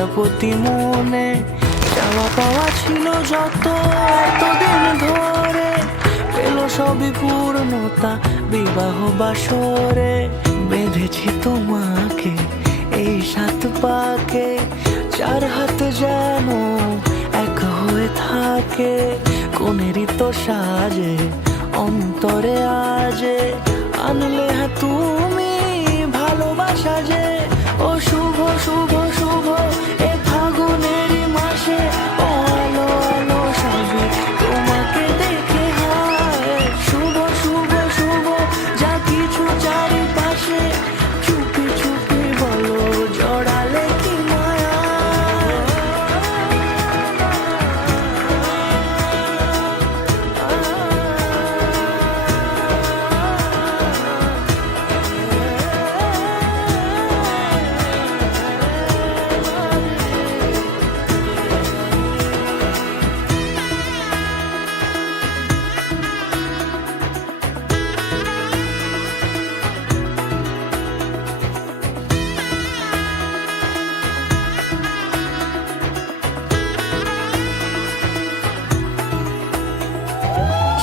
প্রজাপতি মনে চাওয়া পাওয়া ছিল যত এতদিন ধরে, পেল সবই পূর্ণতা বিবাহ বাসরে। বেঁধেছি তোমাকে এই 7 পাকে, 4 হাত যেন এক হয়ে থাকে। কোনেরই তো সাজে অন্তরে আজে, আনলে হ্যাঁ তুমি ভালোবাসা যে। ও শুভ শুভ শুভ এ ফাগুনেরই মাসে, ও আলো আলো সাজে তোমাকে দেখে হায়। শুভ শুভ শুভ যা কিছু চারিপাশে, চুপি চুপি বলো জড়ালে কি মায়া।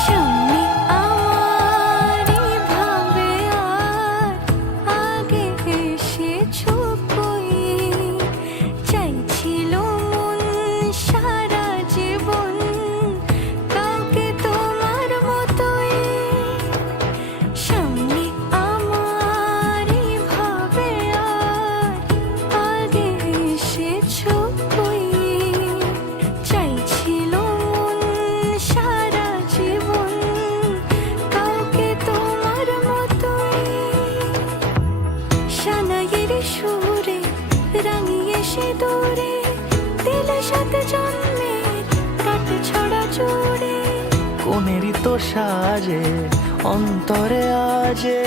সামনে আমারই ভাবে আর আগে এসেছো কই, চাইছিল মন সারা জীবন কাউকে তোমার মতোই। সামনে আমারই ভাবে আর আগে এসেছো কই, চাইছিল মন সারা জীবন কাউকে তোমার মতোই। সানাইয়ের সুরে রাঙিয়ে সে দূরে, দিলে 7 জন্মের কাট ছড়া জোড়ে। কোনেরই তো সাজে অন্তরে আজে,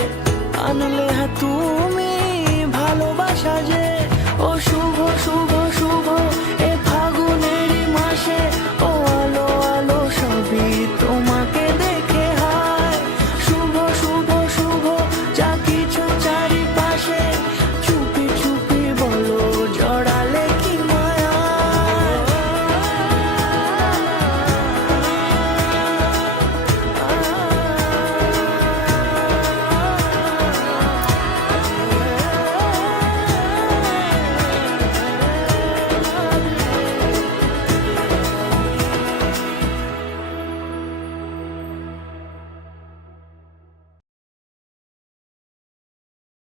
আনলে হ্যাঁ তুমি